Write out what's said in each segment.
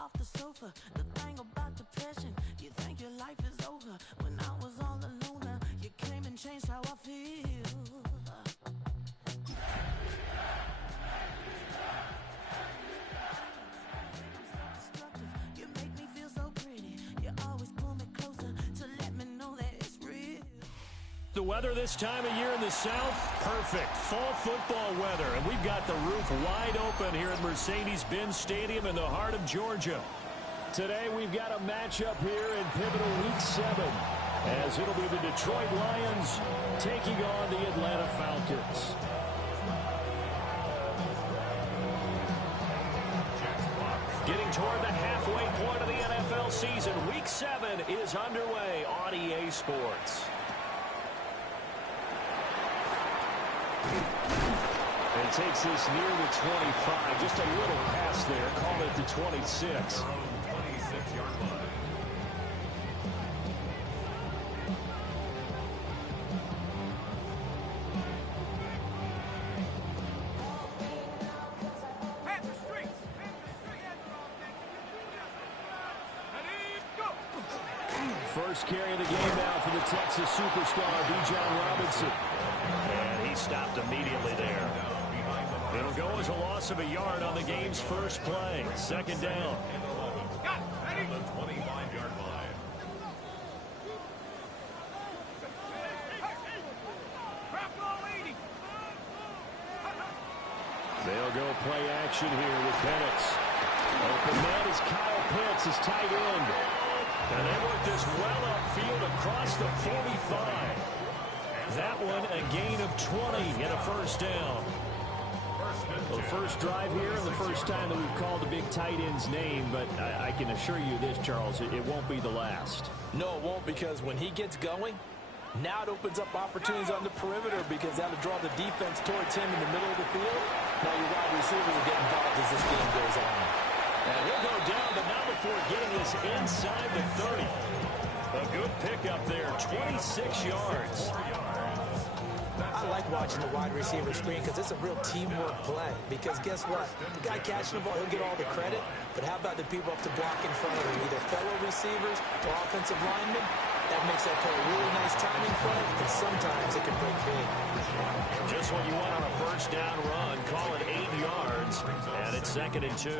off the sofa. The thing about depression, you think your life is over. When I was all alone, you came and changed how I feel. You make me feel so pretty. You always pull me closer to let me know that it's real. The weather this time of year in the South, perfect. Fall football weather, and we've got the roof wide open here at Mercedes-Benz Stadium in the heart of Georgia. Today we've got a matchup here in pivotal Week 7, as it'll be the Detroit Lions taking on the Atlanta Falcons. Getting toward the halfway point of the NFL season, Week 7 is underway on EA Sports. And takes this near the 25. Just a little pass there. Call it the 26. 26-yard line. First carry of the game now for the Texas superstar, Bijan Robinson. And he stopped immediately there. It'll go as a loss of a yard on the game's first play. Second down. Got it. Ready? The 25-yard line. They'll go play action here with Penix. Open man is Kyle Pitts, his tight end. And they work this well upfield across the 45. That one a gain of 20 and a first down. Well, the first drive here and the first time that we've called the big tight end's name, but I can assure you this, Charles, it won't be the last. No, it won't, because when he gets going, now it opens up opportunities on the perimeter because that'll draw the defense towards him in the middle of the field. Now your wide receivers will get involved as this game goes on. And he'll go down, but not before getting this inside the 30. A good pickup there, 26 yards. I like watching the wide receiver screen because it's a real teamwork play. Because guess what? The guy catching the ball, he'll get all the credit. But how about the people up to block in front of him, either fellow receivers or offensive linemen? That makes that play a really nice timing play, and sometimes it can break big. Just what you want on a first down run. Call it 8 yards, and it's 2nd and 2.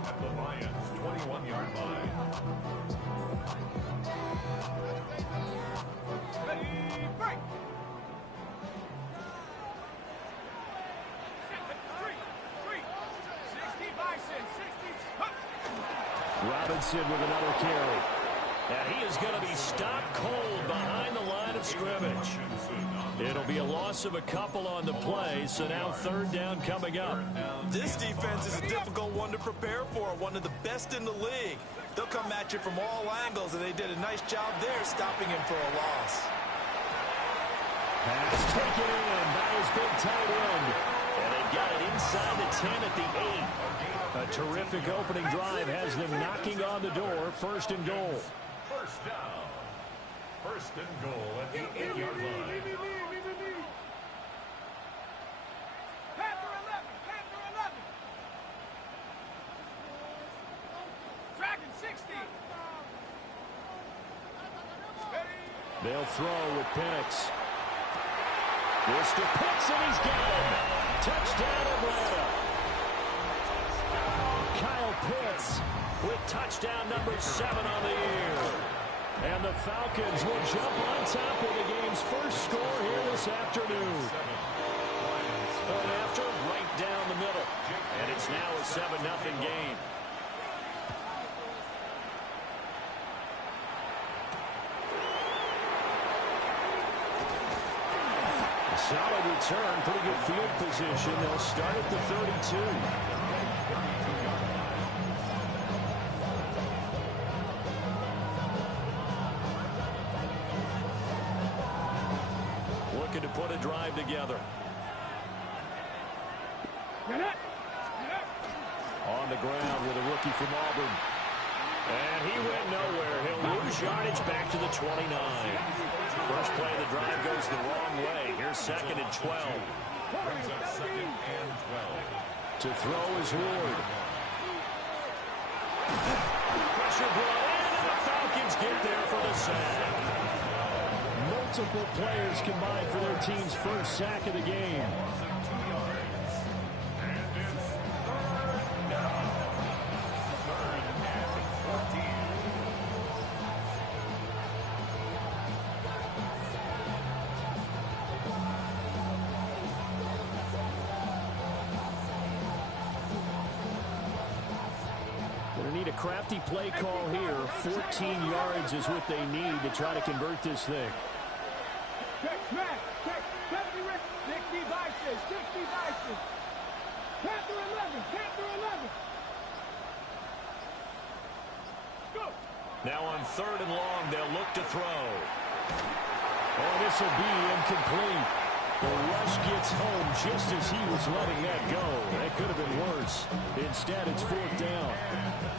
At the Lions' 21-yard line. Ready, break! Robinson with another carry. And he is going to be stopped cold behind the line of scrimmage. It'll be a loss of a couple on the play, so now third down coming up. This defense is a difficult one to prepare for, one of the best in the league. They'll come at you from all angles, and they did a nice job there stopping him for a loss. Pass taken in by his big tight end. And they've got it inside the 10 at the 8. A terrific opening drive has them knocking on the door. First and goal. First down. First and goal at the 8-yard line. Panther 11. Dragon 60. They'll throw with Penix. Mr. Pitts, and he's got him. Touchdown, Atlanta. Kyle Pitts with touchdown number 7 on the year. And the Falcons will jump on top of the game's first score here this afternoon. Point after, right down the middle. And it's now a 7-0 game. Solid return, pretty good field position. They'll start at the 32. Looking to put a drive together. On the ground with a rookie from Auburn. And he went nowhere. He'll lose yardage back to the 29. First play of the drive goes the wrong way. Here's 2nd and 12. Brings up 2nd and 12. To throw is Ward. Pressure brought in, and the Falcons get there for the sack. Multiple players combined for their team's first sack of the game. Gonna need a crafty play call here. 14 yards is what they need to try to convert this thing. Check, 60 vices, 60 vices. Panther 11, Panther 11. Go. Now on 3rd and long, they'll look to throw. Oh, this will be incomplete. The rush gets home just as he was letting that go. That could have been worse. Instead, it's 4th down.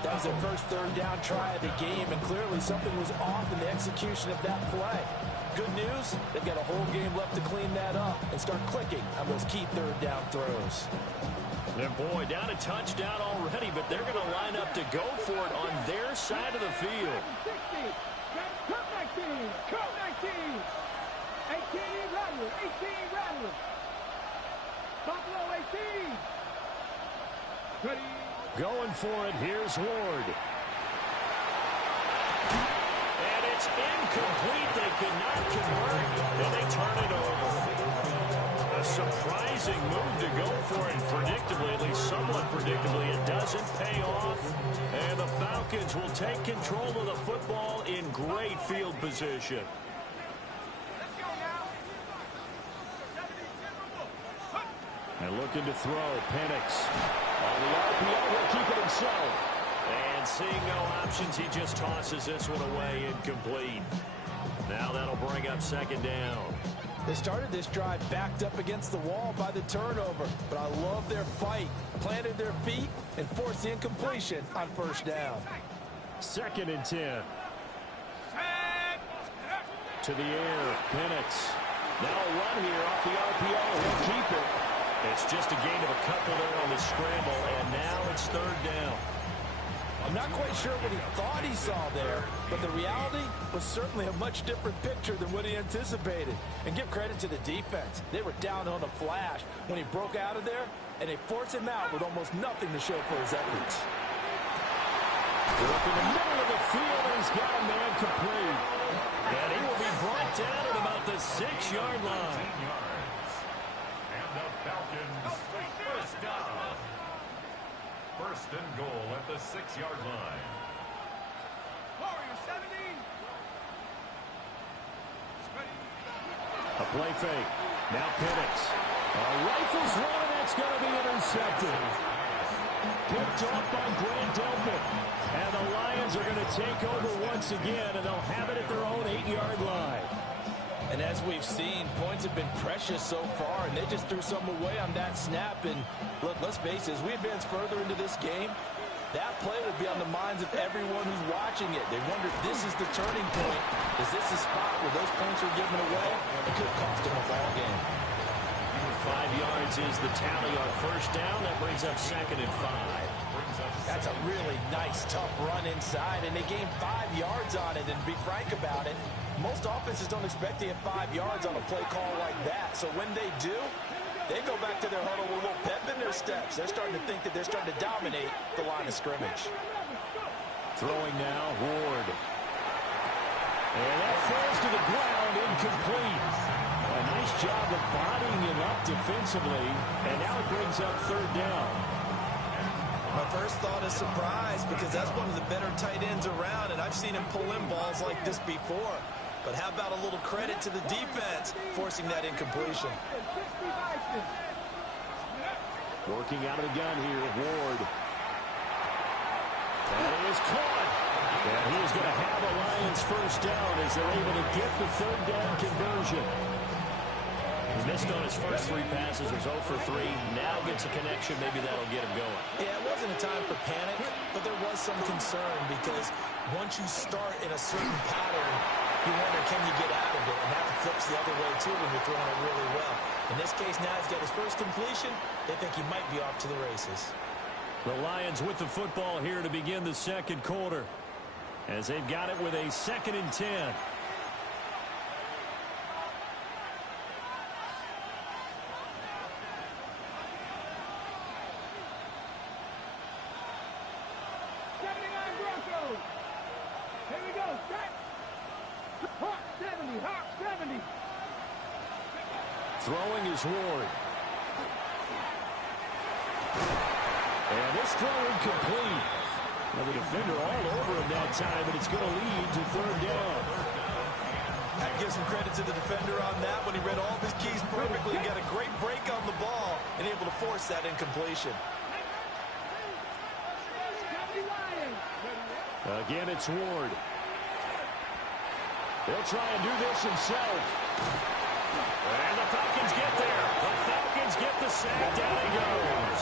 That was their first 3rd down try of the game, and clearly something was off in the execution of that play. Good news, they've got a whole game left to clean that up and start clicking on those key 3rd down throws. And boy, down a touchdown already, but they're going to line up to go for it on their side of the field. 60, cut 19, cut 19. 18 Rattler, 18 Rattler. Buffalo 18. Ready. Going for it, here's Ward. And it's incomplete. They could not convert, and they turn it over. A surprising move to go for it, predictably, at least somewhat predictably. It doesn't pay off, and the Falcons will take control of the football in great field position. And looking to throw, Penix. On the RPO, he'll keep it himself. And seeing no options, he just tosses this one away, incomplete. Now that'll bring up 2nd down. They started this drive backed up against the wall by the turnover, but I love their fight. Planted their feet and forced the incompletion on 1st down. 2nd and 10. To the air, Penix. Now a run here off the RPO. He'll keep it. It's just a gain of a couple there on the scramble, and now it's 3rd down. I'm not quite sure what he thought he saw there, but the reality was certainly a much different picture than what he anticipated. And give credit to the defense. They were down on a flash when he broke out of there, and they forced him out with almost nothing to show for his efforts. Look in the middle of the field, and he's got a man complete. And he will be brought down at about the 6-yard line. The Falcons first down. 1st and goal at the 6-yard line. Warrior 17. A play fake. Now Penix. A rifles run, and that's going to be intercepted. Picked off by Grant Delpit. And the Lions are going to take over once again, and they'll have it at their own 8-yard line. And as we've seen, points have been precious so far, and they just threw some away on that snap. And look, let's face it, as we advance further into this game, that play will be on the minds of everyone who's watching it. They wonder if this is the turning point. Is this a spot where those points are given away? It could cost them a ball game. 5 yards is the tally on 1st down. That brings up 2nd and 5. That's a really nice, tough run inside, and they gained 5 yards on it. And to be frank about it, most offenses don't expect to get 5 yards on a play call like that. So when they do, they go back to their huddle with a little pep in their steps. They're starting to think that they're starting to dominate the line of scrimmage. Throwing now, Ward. And that falls to the ground, incomplete. A nice job of bodying him up defensively, and now it brings up 3rd down. My first thought is surprise, because that's one of the better tight ends around, and I've seen him pull in balls like this before. But how about a little credit to the defense forcing that incompletion? Working out of the gun here, Ward. That is caught. And he is going to have a Lions 1st down as they're able to get the 3rd down conversion. He missed on his first 3 passes, was 0 for 3. Now gets a connection. Maybe that'll get him going. Yeah, it wasn't a time for panic, but there was some concern because once you start in a certain pattern, you wonder, can you get out of it? And that flips the other way, too, when you're throwing it really well. In this case, now he's got his first completion. They think he might be off to the races. The Lions with the football here to begin the second quarter, as they've got it with a 2nd and 10. Here we go. Set. Hawk 70. Hawk 70. Throwing is Ward. And this throw incomplete. Now the defender all over him that time, but it's going to lead to 3rd down. I give some credit to the defender on that when he read all of his keys perfectly. He got a great break on the ball and able to force that incompletion. Again, it's Ward. He'll try and do this himself. And the Falcons get there. The Falcons get the sack. Down he goes.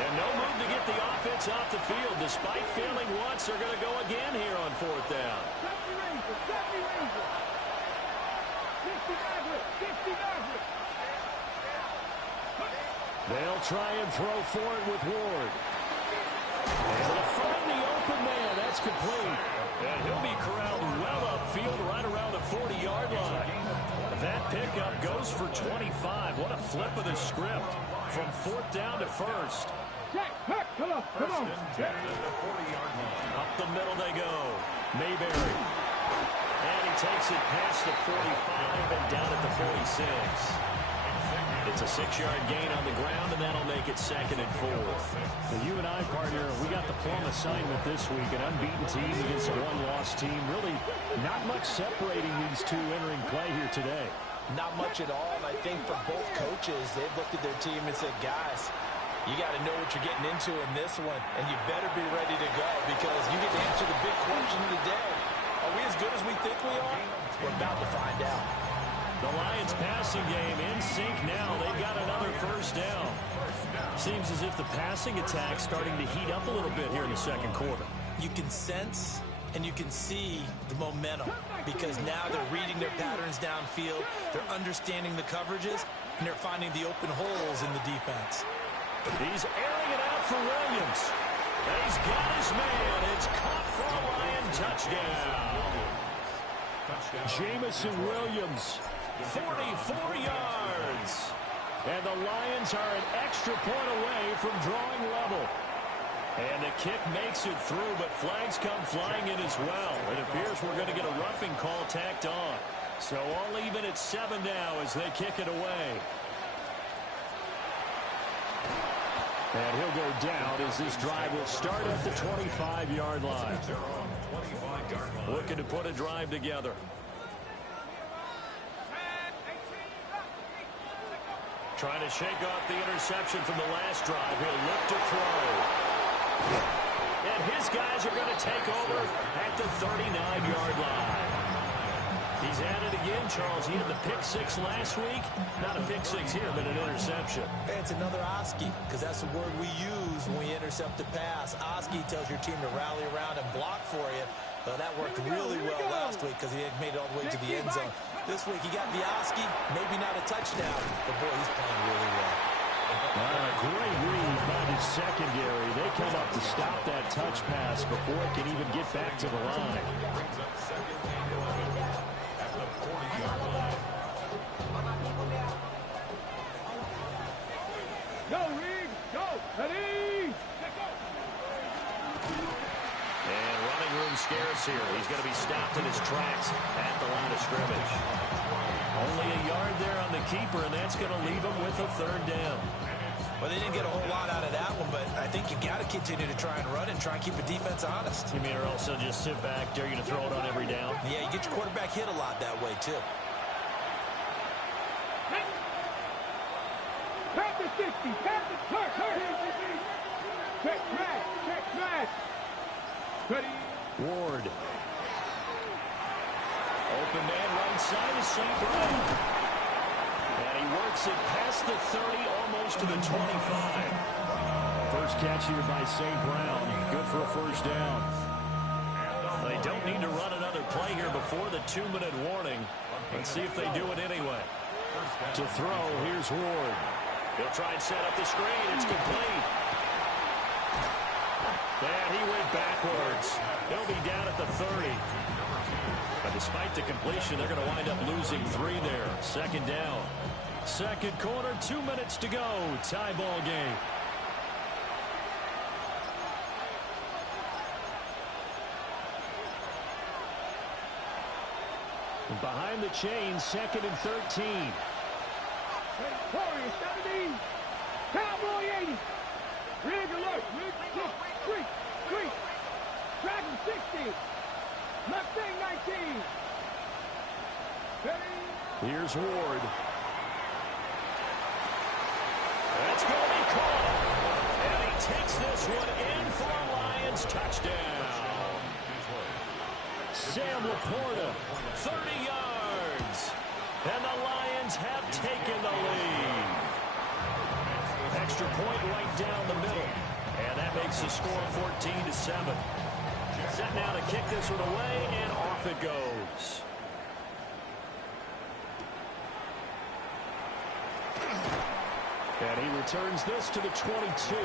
And no move to get the offense off the field. Despite failing once, they're going to go again here on 4th down. They'll try and throw for it with Ward. Able to find the open man. That's complete. And he'll be corralled well upfield right around the 40-yard line. That pickup goes for 25. What a flip of the script from 4th down to 1st. Come on. Up the middle they go. Mayberry. And he takes it past the 45 and down at the 46. It's a 6-yard gain on the ground, and that'll make it 2nd and 4. Well, you and I, partner, we got the plum assignment this week. An unbeaten team against a one-loss team. Really not much separating these two entering play here today. Not much at all, and I think for both coaches, they've looked at their team and said, guys, you got to know what you're getting into in this one, and you better be ready to go because you get to answer the big question of the day. Are we as good as we think we are? We're about to find out. The Lions passing game in sync now. They've got another 1st down. Seems as if the passing attack's starting to heat up a little bit here in the second quarter. You can sense and you can see the momentum because now they're reading their patterns downfield, they're understanding the coverages, and they're finding the open holes in the defense. He's airing it out for Williams. And he's got his man. It's caught for a Lion touchdown. Jamison Williams, 44 yards. And the Lions are an extra point away from drawing level. And the kick makes it through, but flags come flying in as well. It appears we're going to get a roughing call tacked on. So all even at 7 now as they kick it away. And he'll go down as this drive will start at the 25-yard line. Looking to put a drive together. Trying to shake off the interception from the last drive. He'll look to throw. And his guys are going to take over at the 39-yard line. He's at it again, Charles. He had the pick 6 last week. Not a pick 6 here, but an interception. It's another Oski, because that's the word we use when we intercept the pass. Oski tells your team to rally around and block for you. Well, that worked really well last week because he had made it all the way to the end zone. This week he got the Oski, maybe not a touchdown, but boy, he's playing really well. A great read by the secondary. They come up to stop that touch pass before it can even get back to the line. Go, Reed. Go. Ready. And running room scarce here. He's going to be stopped in his tracks at the line of scrimmage. Only a yard there on the keeper, and that's going to leave him with a 3rd down. Well, they didn't get a whole lot out of that one, but I think you got to continue to try and run and try and keep the defense honest. You mean or also just sit back, dare you to throw it on every down? Yeah, you get your quarterback hit a lot that way, too. Pass the 60. Pass the touch. Check smash. Check smash. Ready. Ward. Open man right side is St. Brown. And he works it past the 30, almost to the 25. First catch here by St. Brown. Good for a 1st down. They don't need to run another play here before the 2-minute warning. Let's see if they do it anyway. To throw, here's Ward. He'll try and set up the screen. It's complete. And he went backwards. He'll be down at the 30. But despite the completion, they're going to wind up losing 3 there. Second down. Second quarter, 2 minutes to go. Tie ball game. Behind the chains, second and 13. Warriors 17. Cowboy 80. Rig alert. Rig. Dragon 60. Mustang 19. Ready? Here's Ward. That's going to be caught. And he takes this one in for a Lions touchdown. Sam Laporta, 30 yards. And the Lions have taken the lead. Extra point right down the middle. And that makes the score 14-7. Set now to kick this one away, and off it goes. And he returns this to the 22.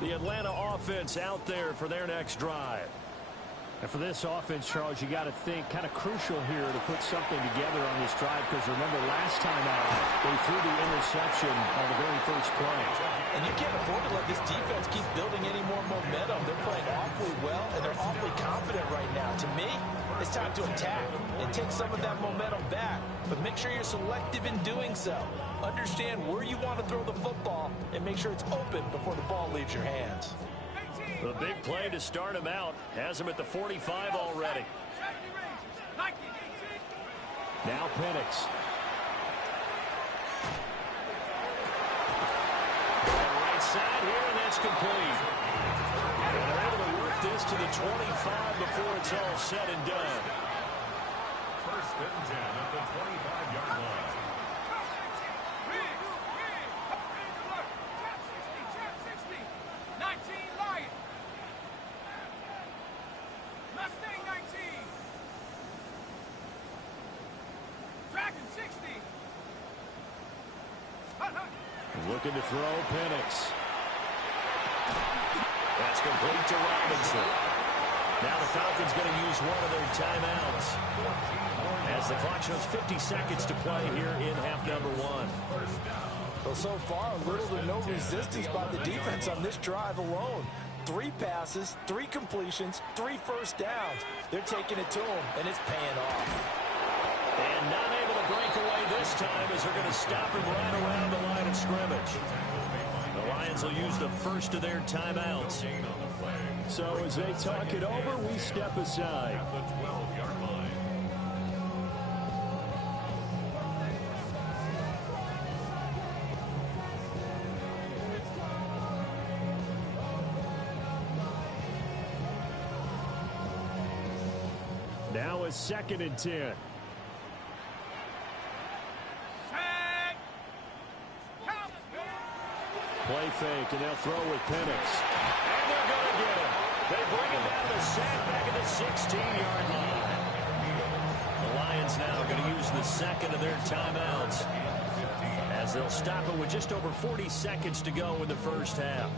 The Atlanta offense out there for their next drive. And for this offense, Charles, you got to think kind of crucial here to put something together on this drive, because remember last time out, they threw the interception on the very first play. And you can't afford to let this defense keep building any more momentum. They're playing awfully well, and they're awfully confident right now. To me, it's time to attack and take some of that momentum back. But make sure you're selective in doing so. Understand where you want to throw the football and make sure it's open before the ball leaves your hands. The big play to start him out has him at the 45 already. Now Penix. Right side here, and that's complete. And they're able to work this to the 25 before it's all said and done. First and 10 at the 25-yard line. Looking to throw, Penix. That's complete to Robinson. Now the Falcons going to use one of their timeouts as the clock shows 50 seconds to play here in half number 1. Well, so far, little to no resistance by the defense on this drive alone. 3 passes, 3 completions, 3 first downs. They're taking it to them, and it's paying off. And not able to break away this time as they're going to stop him right around the line of scrimmage. The Lions will use the first of their timeouts. So as they talk it over, we step aside. At the 12-yard line. Now a second and 10. Play fake, and they'll throw with Penix. And they're going to get him. They bring him down the sack back at the 16-yard line. The Lions now are going to use the second of their timeouts as they'll stop it with just over 40 seconds to go in the first half.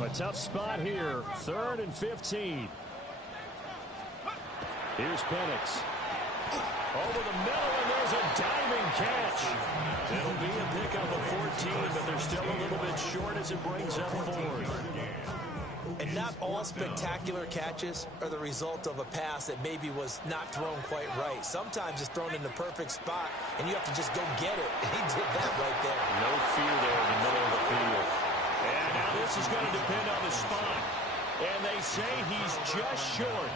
A tough spot here, 3rd and 15. Here's Penix. Over the middle, and there's a diving catch. It'll be a pickup of 14, but they're still a little bit short as it brings up 4th. And not all spectacular catches are the result of a pass that maybe was not thrown quite right. Sometimes it's thrown in the perfect spot, and you have to just go get it. He did that right there. No fear there in the middle of the field. And now this is going to depend on the spot. And they say he's just short.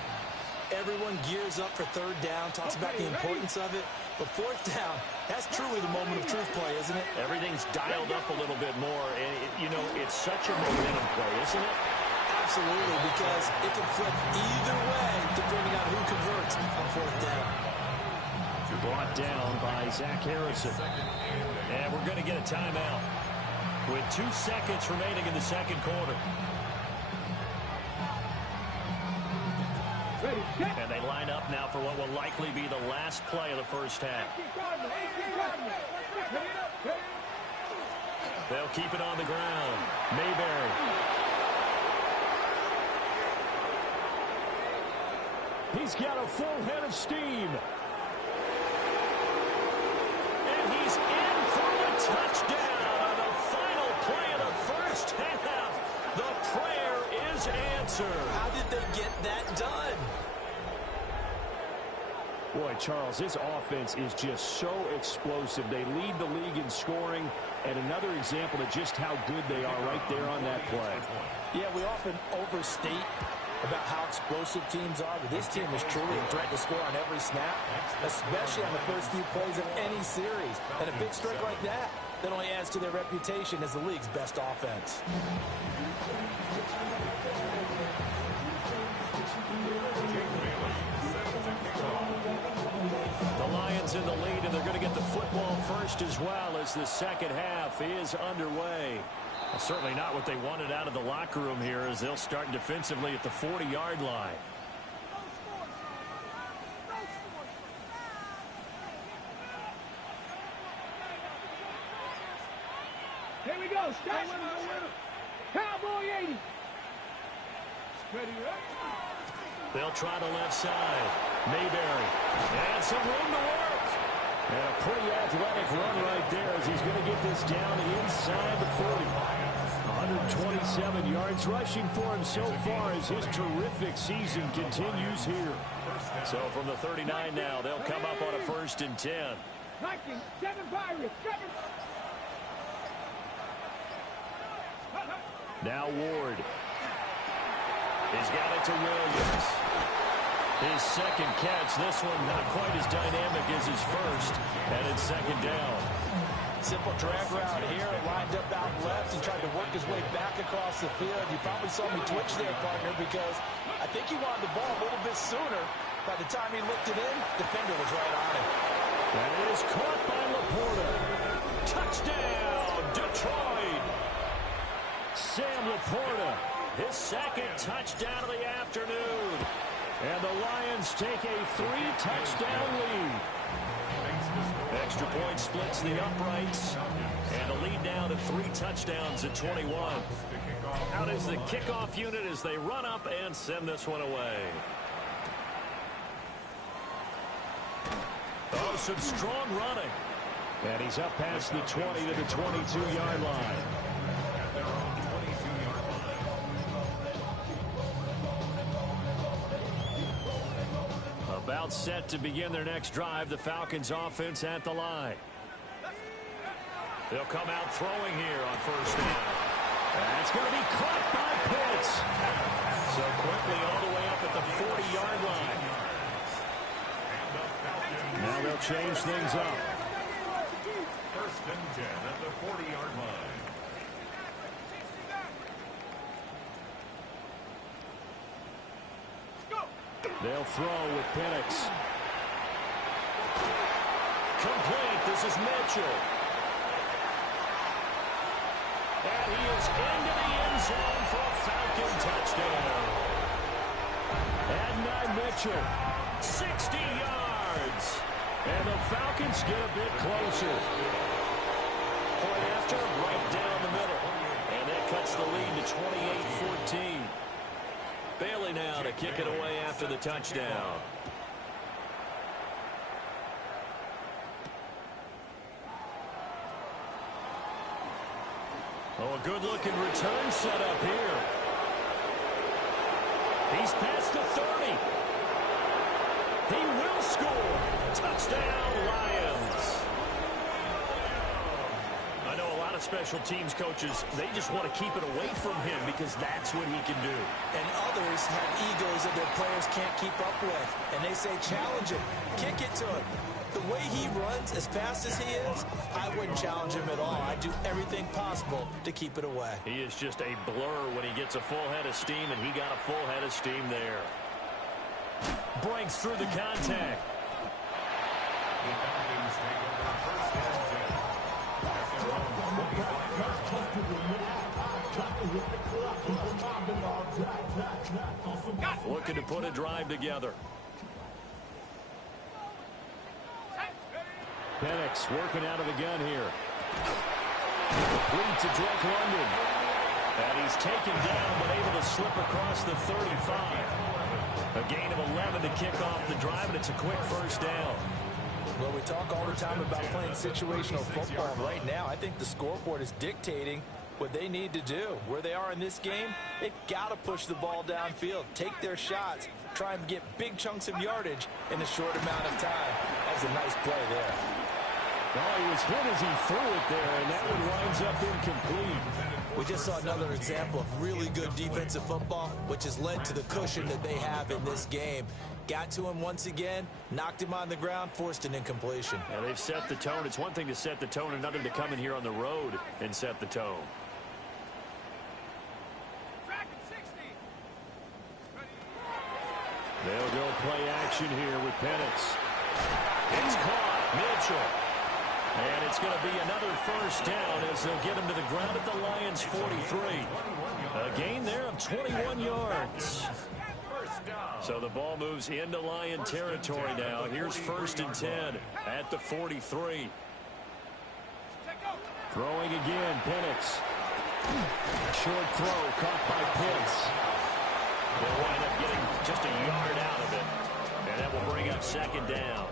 Everyone gears up for 3rd down, talks about the importance of it. But 4th down, that's truly the moment of truth play, isn't it? Everything's dialed up a little bit more. And, it's such a momentum play, isn't it? Absolutely, because it can flip either way depending on who converts on 4th down. Brought down by Zach Harrison. And we're going to get a timeout with 2 seconds remaining in the second quarter. And they line up now for what will likely be the last play of the first half. They'll keep it on the ground. Mayberry. He's got a full head of steam. And he's in for the touchdown on the final play of the first half. The prayer is answered. How did they get that done? Boy, Charles, this offense is just so explosive. They lead the league in scoring, and another example of just how good they are right there on that play. Yeah, we often overstate about how explosive teams are, but this team is truly a threat to score on every snap, especially on the first few plays of any series. And a big streak like that only adds to their reputation as the league's best offense. The Lions in the lead, and they're going to get the football first as well as the second half is underway. Well, certainly not what they wanted out of the locker room here as they'll start defensively at the 40-yard line. Here we go. Start with him. Cowboy 80. Ready, right? They'll try the left side. Mayberry. And some room to work. And a pretty athletic run right there as he's going to get this down inside the 40. 127 yards rushing for him so far as his terrific season continues here. So from the 39 now, they'll come up on a 1st and 10. 7 Pirates. 7. Now Ward. He's got it to Williams. His second catch. This one not quite as dynamic as his first. And it's 2nd down. Simple drag route here, lined up out left. He tried to work his way back across the field. You probably saw me twitch there, partner, because I think he wanted the ball a little bit sooner. By the time he looked it in, the defender was right on it. And it is caught by Laporta. Touchdown, Detroit. Sam Laporta, his second touchdown of the afternoon. And the Lions take a 3-touchdown lead. Extra point splits the uprights. And the lead now to 3 touchdowns at 21. Out is the kickoff unit as they run up and send this one away. Oh, some strong running. And he's up past the 20 to the 22-yard line. About set to begin their next drive. The Falcons offense at the line. They'll come out throwing here on 1st down. That's going to be caught by Pitts. So quickly all the way up at the 40-yard line. Now they'll change things up. 1st and 10 at the 40-yard line. They'll throw with Penix. Complete. This is Mitchell. And he is into the end zone for a Falcon touchdown. And Mitchell, 60 yards. And the Falcons get a bit closer. Point after, right down the middle. And that cuts the lead to 28-14. Bailey now to kick it away after the touchdown. Oh, a good-looking return set up here. He's past the 30. He will score. Touchdown, Lions. I know a lot of special teams coaches, they just want to keep it away from him because that's what he can do. And others have egos that their players can't keep up with. And they say, challenge him. Kick it to him. The way he runs, as fast as he is, I wouldn't challenge him at all. I'd do everything possible to keep it away. He is just a blur when he gets a full head of steam, and he got a full head of steam there. Breaks through the contact. The Falcons take over 1st and 10. At their own 25-yard line. Looks looking to put a drive together. Penix working out of the gun here. Complete to Drake London. And he's taken down but able to slip across the 35. A gain of 11 to kick off the drive, and it's a quick first down. Well, we talk all the time about playing situational football. Right now, I think the scoreboard is dictating what they need to do. Where they are in this game, they've got to push the ball downfield, take their shots, try and get big chunks of yardage in a short amount of time. That's a nice play there. Well, he was hit as he threw it there, and that one winds up incomplete. We just saw another example of really good defensive football, which has led to the cushion that they have in this game. Got to him once again, knocked him on the ground, forced an incompletion. Yeah, they've set the tone. It's one thing to set the tone, another to come in here on the road and set the tone. They'll go play action here with Penix. It's caught. Mitchell. And it's going to be another first down as they'll get him to the ground at the Lions' 43. A gain there of 21 yards. So the ball moves into Lion territory now. Here's 1st and 10 at the 43. Throwing again, Penix. Short throw caught by Pitts. They'll wind up getting just a yard out of it. And that will bring up 2nd down.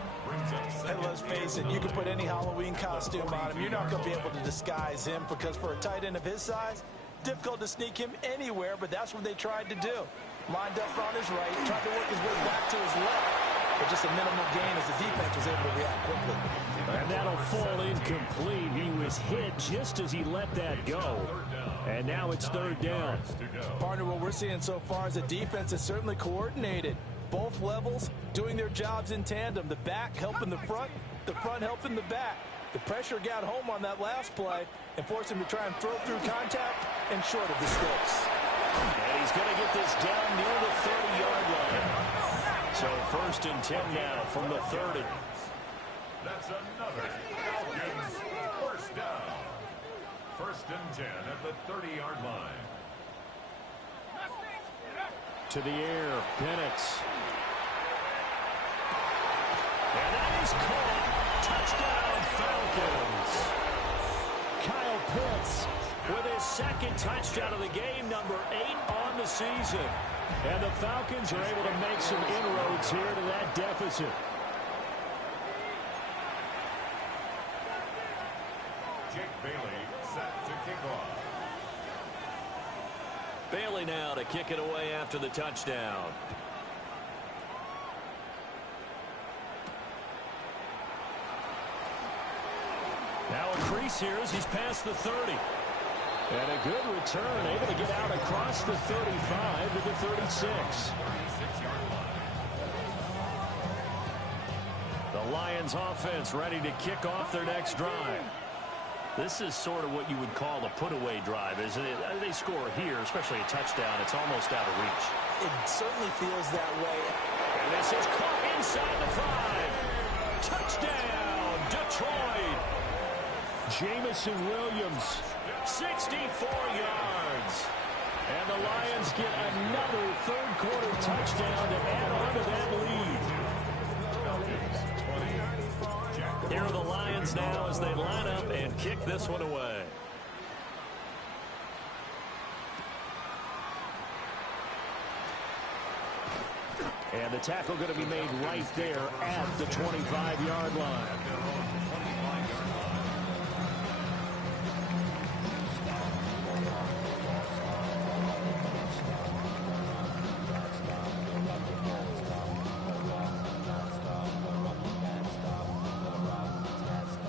And let's face it, you can put any Halloween costume on him. You're not going to be able to disguise him because for a tight end of his size, difficult to sneak him anywhere, but that's what they tried to do. Lined up on his right, tried to work his way back to his left, but just a minimal gain as the defense was able to react quickly. And that'll fall incomplete. He was hit just as he let that go. And now it's 3rd down. Partner, what we're seeing so far is the defense is certainly coordinated. Both levels doing their jobs in tandem. The back helping the front helping the back. The pressure got home on that last play and forced him to try and throw through contact and short of the sticks. And he's going to get this down near the 30-yard line. So 1st and 10 now from the 30. That's another Falcons first down. 1st and 10 at the 30-yard line. To the air, Penix. And that is caught. Touchdown, Falcons. Kyle Pitts with his 2nd touchdown of the game, number 8 on the season. And the Falcons are able to make some inroads here to that deficit. Jake Bailey set to kick off. Bailey now to kick it away after the touchdown. Now a crease here as he's past the 30. And a good return, able to get out across the 35 to the 36. The Lions offense ready to kick off their next drive. This is sort of what you would call a put-away drive, isn't it? They score here, especially a touchdown. It's almost out of reach. It certainly feels that way. And this is caught inside the 5. Touchdown, Detroit. Jamison Williams, 64 yards. And the Lions get another third-quarter touchdown to add on to that lead. Here are the Lions now as they line up and kick this one away. And the tackle going to be made right there at the 25-yard line.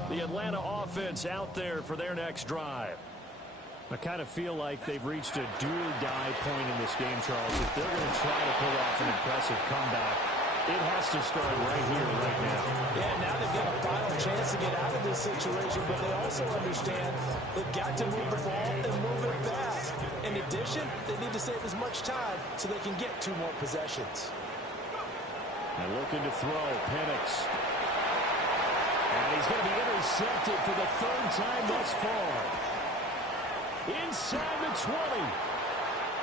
The Atlanta offense out there for their next drive. I kind of feel like they've reached a do-or-die point in this game, Charles. If they're going to try to pull off an impressive comeback, it has to start right here, right now. Yeah, now they've got a final chance to get out of this situation, but they also understand they've got to move the ball and move it fast. In addition, they need to save as much time so they can get 2 more possessions. And looking to throw, Penix. And he's going to be intercepted for the 3rd time thus far. Inside the 20.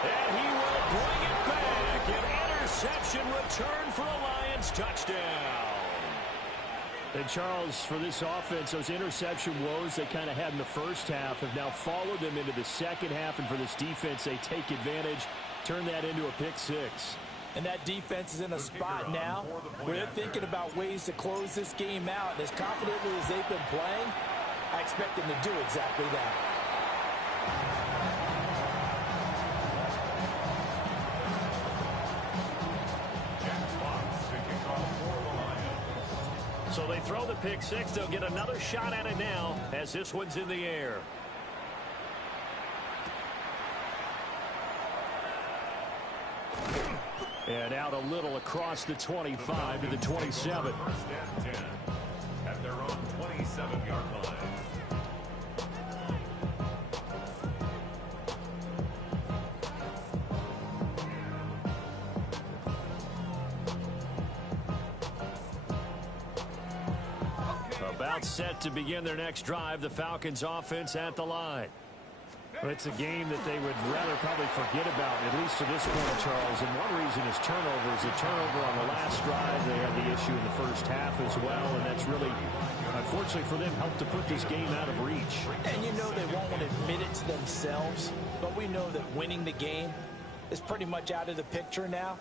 And he will bring it back. An interception return for a Lions touchdown. And Charles, for this offense, those interception woes they kind of had in the first half have now followed them into the second half. And for this defense, they take advantage, turn that into a pick six. And that defense is in a spot now where they're thinking about ways to close this game out. And as confidently as they've been playing, I expect them to do exactly that. So they throw the pick six. They'll get another shot at it now as this one's in the air. And out a little across the 25 to the 27. First and 10 at their own 27-yard line. About set to begin their next drive, the Falcons offense at the line. Well, it's a game that they would rather probably forget about, at least to this point, Charles. And one reason is turnovers. A turnover on the last drive. They had the issue in the first half as well, and that's really, unfortunately for them, helped to put this game out of reach. And you know they won't admit it to themselves, but we know that winning the game is pretty much out of the picture now.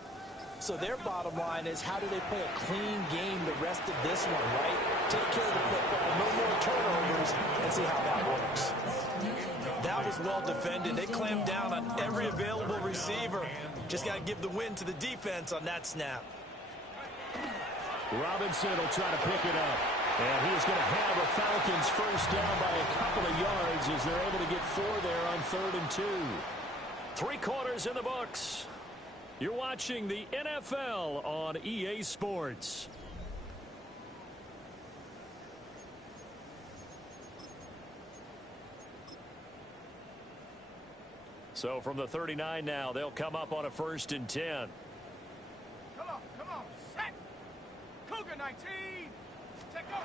So their bottom line is, how do they play a clean game the rest of this one, right? Take care of the football, no more turnovers, and see how that works. That was well defended. They clammed down on every available receiver. Just got to give the win to the defense on that snap. Robinson will try to pick it up. And he is going to have the Falcons first down by a couple of yards as they're able to get 4 there on 3rd and 2. 3 quarters in the books. You're watching the NFL on EA Sports. So from the 39 now, they'll come up on a 1st and 10. Come on, set. Cougar 19. Take off.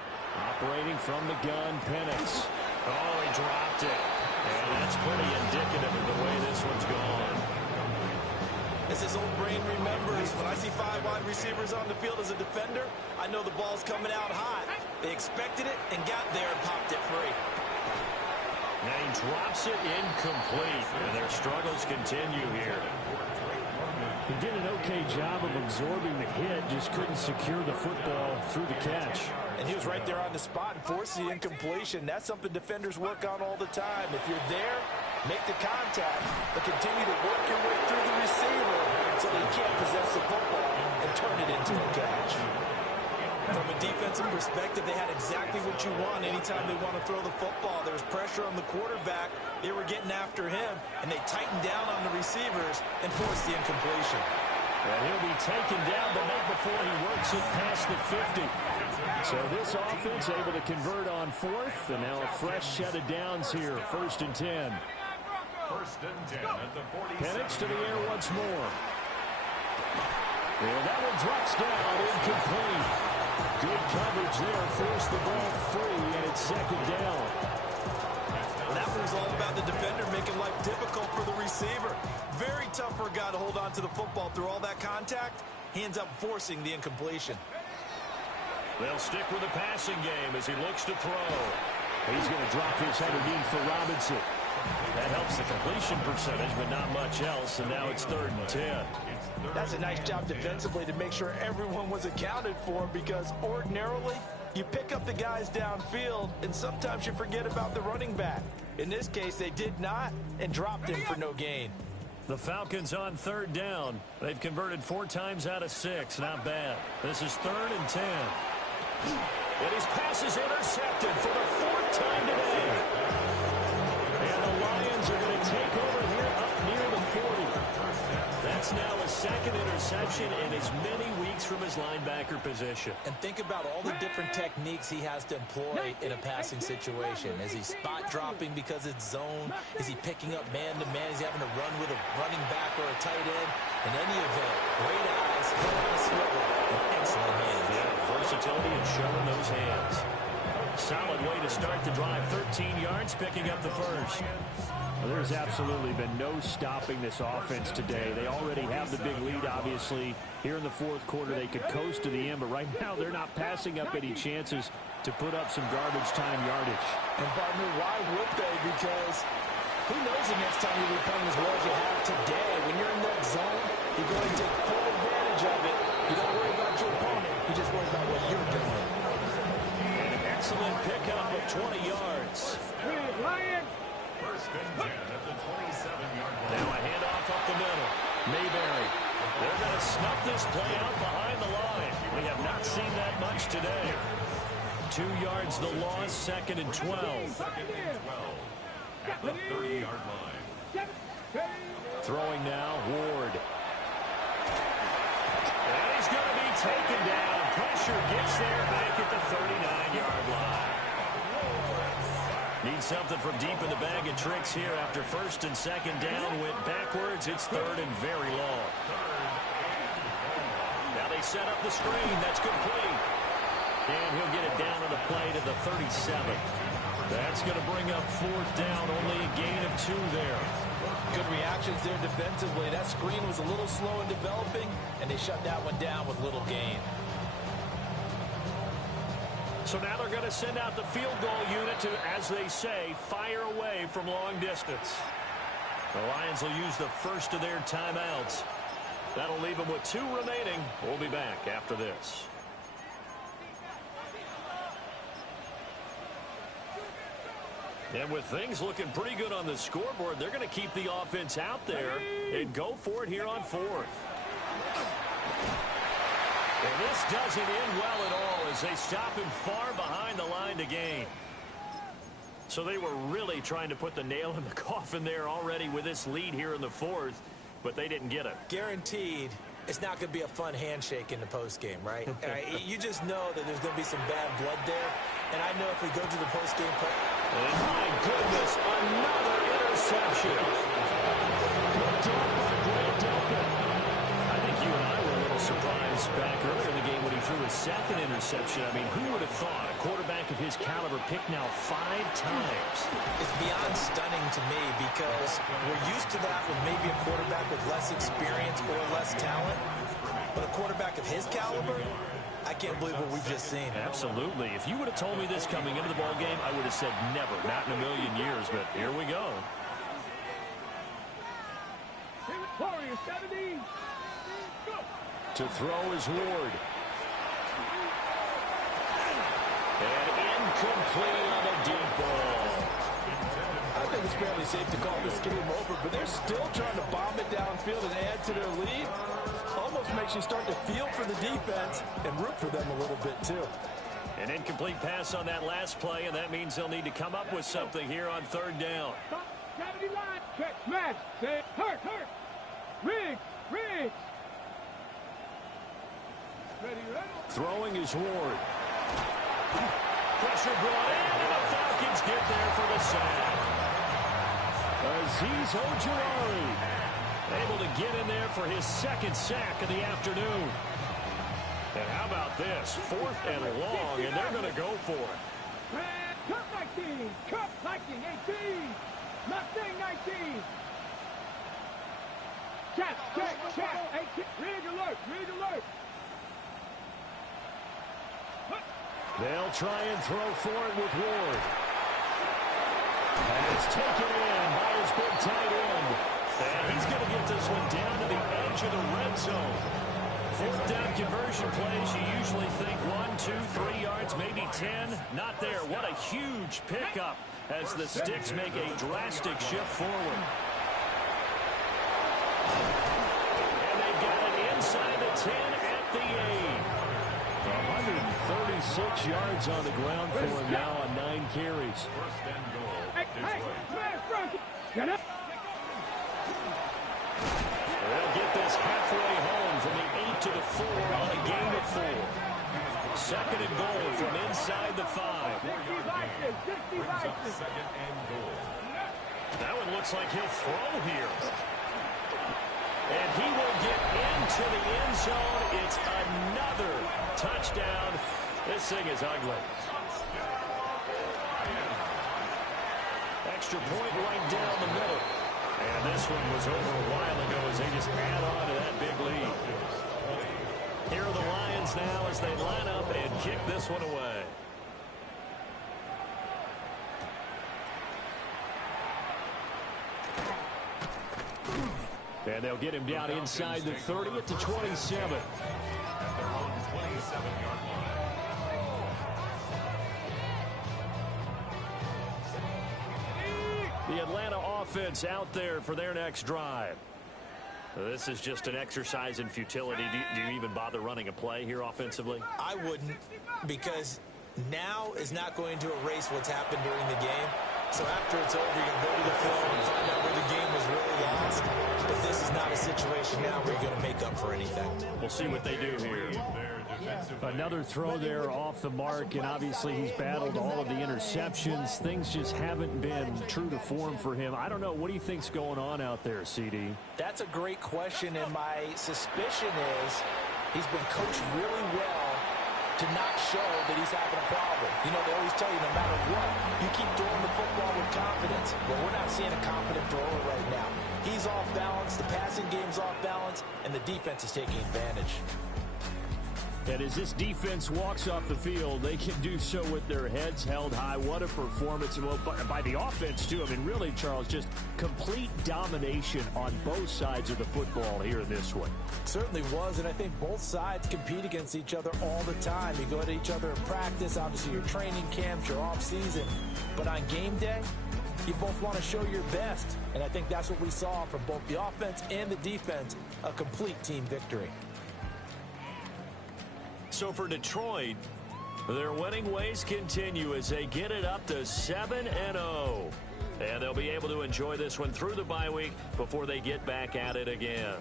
Operating from the gun, Penix. Oh, he dropped it. And that's pretty indicative of the way this one's gone. As his old brain remembers, when I see 5 wide receivers on the field as a defender, I know the ball's coming out hot. They expected it and got there and popped it free. Now he drops it incomplete, and their struggles continue here. He did an okay job of absorbing the hit, just couldn't secure the football through the catch. And he was right there on the spot and forced the incompletion. That's something defenders work on all the time. If you're there, make the contact, but continue to work your way through the receiver so that he can't possess the football and turn it into a catch. From a defensive perspective, they had exactly what you want anytime they want to throw the football. There was pressure on the quarterback. They were getting after him, and they tightened down on the receivers and forced the incompletion. And he'll be taken down, but not before he works it past the 50. So this offense able to convert on 4th, and now a fresh set of downs here. 1st and 10. 1st and 10 at the 47. Penix to the air once more. And that one drops down, incomplete. Good coverage there, forced the ball free, and it's 2nd down. Well, that one was all about the defender making life difficult for the receiver. Very tough for a guy to hold on to the football through all that contact. He ends up forcing the incompletion. They'll stick with the passing game as he looks to throw. He's going to drop this underneath for Robinson. That helps the completion percentage, but not much else, and now it's 3rd and 10. That's a nice job defensively to make sure everyone was accounted for, because ordinarily you pick up the guys downfield and sometimes you forget about the running back. In this case, they did not and dropped him for no gain. The Falcons on 3rd down. They've converted 4 times out of 6. Not bad. This is 3rd and 10. And his pass is intercepted for the 4th time today. And the Lions are going to take over here up near the 40. That's now a 2nd interception in as many weeks from his linebacker position. And think about all the different techniques he has to employ in a passing situation. Is he spot dropping because it's zone? Is he picking up man-to-man? Is he having to run with a running back or a tight end? In any event, great eyes, head on a swivel, and excellent hands. Yeah, versatility and showing those hands. Solid way to start the drive. 13 yards, picking up the first. Well, there's absolutely been no stopping this offense today. They already have the big lead, obviously. Here in the fourth quarter, they could coast to the end, but right now they're not passing up any chances to put up some garbage time yardage. And, partner, why would they? Because who knows the next time you'll be playing as well as you have today. When you're in that zone, you're going to take full advantage of it. You don't worry about your opponent. You just worry about what you're doing. And an excellent pickup of 20 yards. Lion. First and 10 at the 27-yard line. Now a handoff up the middle. Mayberry. They're going to snuff this play out behind the line. We have not seen that much today. 2 yards the loss, second and 12. Second and 12 at the 30-yard line. Throwing now, Ward. And he's going to be taken down. Pressure gets there back at the 39-yard line. Need something from deep in the bag of tricks here after first and second down went backwards. It's third and very long. Now they set up the screen. That's complete. And he'll get it down on the play to the 37. That's going to bring up fourth down. Only a gain of 2 there. Good reactions there defensively. That screen was a little slow in developing, and they shut that one down with little gain. So now they're going to send out the field goal unit to, as they say, fire away from long distance. The Lions will use the first of their timeouts. That'll leave them with 2 remaining. We'll be back after this. And with things looking pretty good on the scoreboard, they're going to keep the offense out there and go for it here on fourth. And this doesn't end well at all as they stop him far behind the line to gain. So they were really trying to put the nail in the coffin there already with this lead here in the fourth, but they didn't get it. Guaranteed, it's not going to be a fun handshake in the postgame, right? You just know that there's going to be some bad blood there. And I know if we go to the postgame play. And my goodness, another interception. Good job by Grant Delpit. I think you and I were a little surprised back earlier in the game when he threw his second interception. I mean, who would have thought a quarterback of his caliber picked now 5 times? It's beyond stunning to me because we're used to that with maybe a quarterback with less experience or less talent. But a quarterback of his caliber, I can't believe what we've just seen. Absolutely. If you would have told me this coming into the ballgame, I would have said never, not in a million years, but here we go. Warriors 70. Go. To throw is Ward. And incomplete on a deep ball. I think it's fairly safe to call this game over, but they're still trying to bomb it downfield and add to their lead. Almost makes you start to feel for the defense and root for them a little bit, too. An incomplete pass on that last play, and that means they'll need to come up with something here on third down. 70 line. Check, smash. Say, hurt. Riggs. Ready. Throwing is Ward. Pressure brought in, and the Falcons get there for the sack. Azeez Ojulari able to get in there for his second sack of the afternoon. And how about this? 4th and long, and they're going to go for it. Cup 19. Cup 19. 18. Mustang 19. Check. 18. Rig alert. They'll try and throw for it with Ward. And it's taken in by his big tight end. And he's going to get this one down to the edge of the red zone. 4th down conversion plays, you usually think 1, 2, 3 yards, maybe 10. Not there. What a huge pickup as the Sticks make a drastic shift forward. And they've got it inside the 10 at the 8. 136 yards on the ground for him now on 9 carries. First and goal. Get up. They'll get this halfway home from the 8 to the 4 on a gain of 4. Second and goal from inside the 5. Brings up second and goal. That one looks like he'll throw here. And he will get into the end zone. It's another touchdown. This thing is ugly. extra point right down the middle. And this one was over a while ago as they just add on to that big lead. Here are the Lions now as they line up and kick this one away. And they'll get him down inside the 30 at the 27. At their own 27-yard line. The Atlanta offense out there for their next drive. This is just an exercise in futility. Do you even bother running a play here offensively? I wouldn't, because now is not going to erase what's happened during the game. So after it's over, you can go to the film and find out where the game was really lost. But this is not a situation now where you're going to make up for anything. We'll see what they do here. Another throw there off the mark, and obviously he's battled all of the interceptions. Things just haven't been true to form for him. I don't know. What do you think's going on out there, CD? That's a great question, and my suspicion is he's been coached really well to not show that he's having a problem. You know, they always tell you no matter what, you keep throwing the football with confidence. Well, we're not seeing a confident thrower right now. He's off balance, the passing game's off balance, and the defense is taking advantage. And as this defense walks off the field, they can do so with their heads held high. What a performance by the offense, too. I mean, really, Charles, just complete domination on both sides of the football here in this one. Certainly was, and I think both sides compete against each other all the time. You go at each other in practice, obviously your training camps, your off-season. But on game day, you both want to show your best. And I think that's what we saw from both the offense and the defense, a complete team victory. So for Detroit, their winning ways continue as they get it up to 7-0. And they'll be able to enjoy this one through the bye week before they get back at it again.